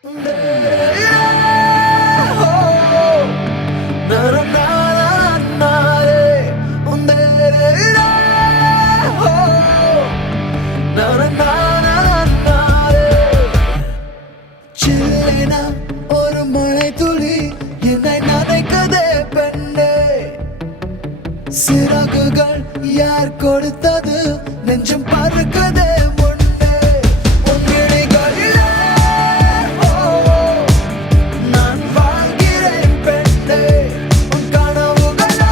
ஒரு மழை துளி என்னை நனைக்குதே பெண்ணே, சிறகுகள் யார் கொடுத்தது நெஞ்சம் பறக்குதே முன்னே, உன் விழிகளிலே நான் வாழ்கிறேன் பெண்ணே, உன் கனவுகளாய்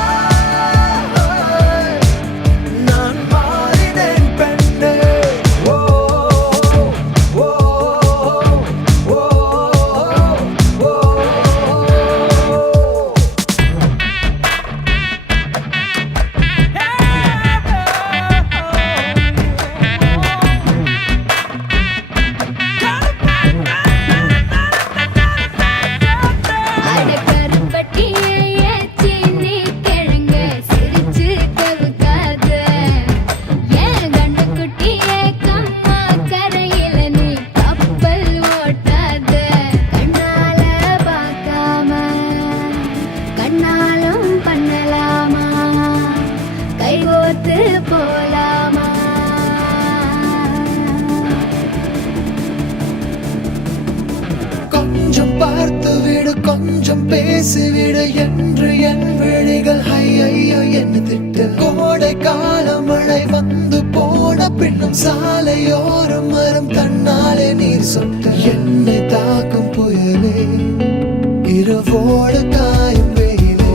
நான் மாறினேன் பெண்ணே. கொஞ்சம் பார்த்து விடு, கொஞ்சம் பேசிவிடு என்று என் விழிகள் ஐயோ என்ன திட்டு. கோடை கால மழை வந்து போன பின்னும் சாலையோரம் மரம் தன்னாலே நீர் சொட்டு. என்னை தாக்கும் புயலே இரவோடு காயும் வெயிலே,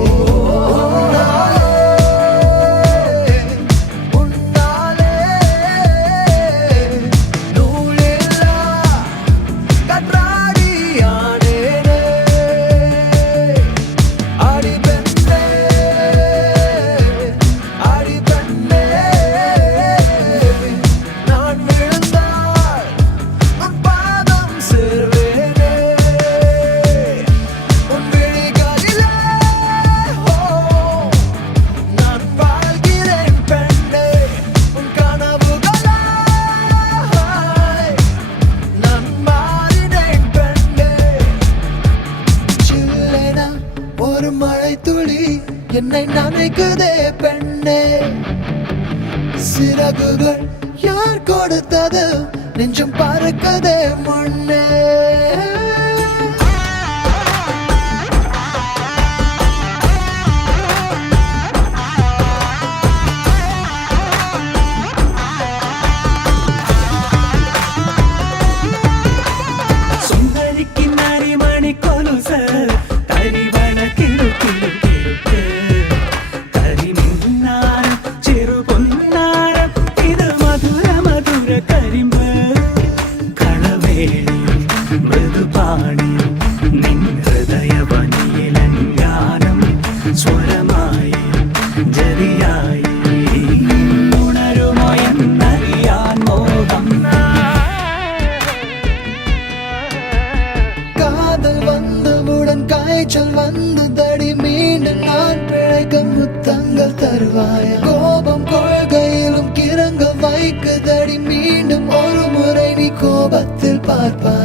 ஒரு மழை துளி என்னை நனைக்குதே பெண்ணே, சிறகுகள் யார் கொடுத்தது நெஞ்சம் பறக்குதே முன்னே. മൃദുപാണി നിൻ ഹൃദയവനിയിലങ്കാനം സ്വരമായി ജരിയായി ഉണരുമോ എന്നറിയാൻ മോഹം. காதல் வந்தவுடன் காய்ச்சல் வந்து தடி, மீண்டும் நான் பிழைக்க முத்தங்கள் தருவாய. கோபம் கொள்கையிலும் கிறங்க வைக்க தடி, மீண்டும் ஒரு முறை நீ கோபத்தில் பார்ப்பாய்.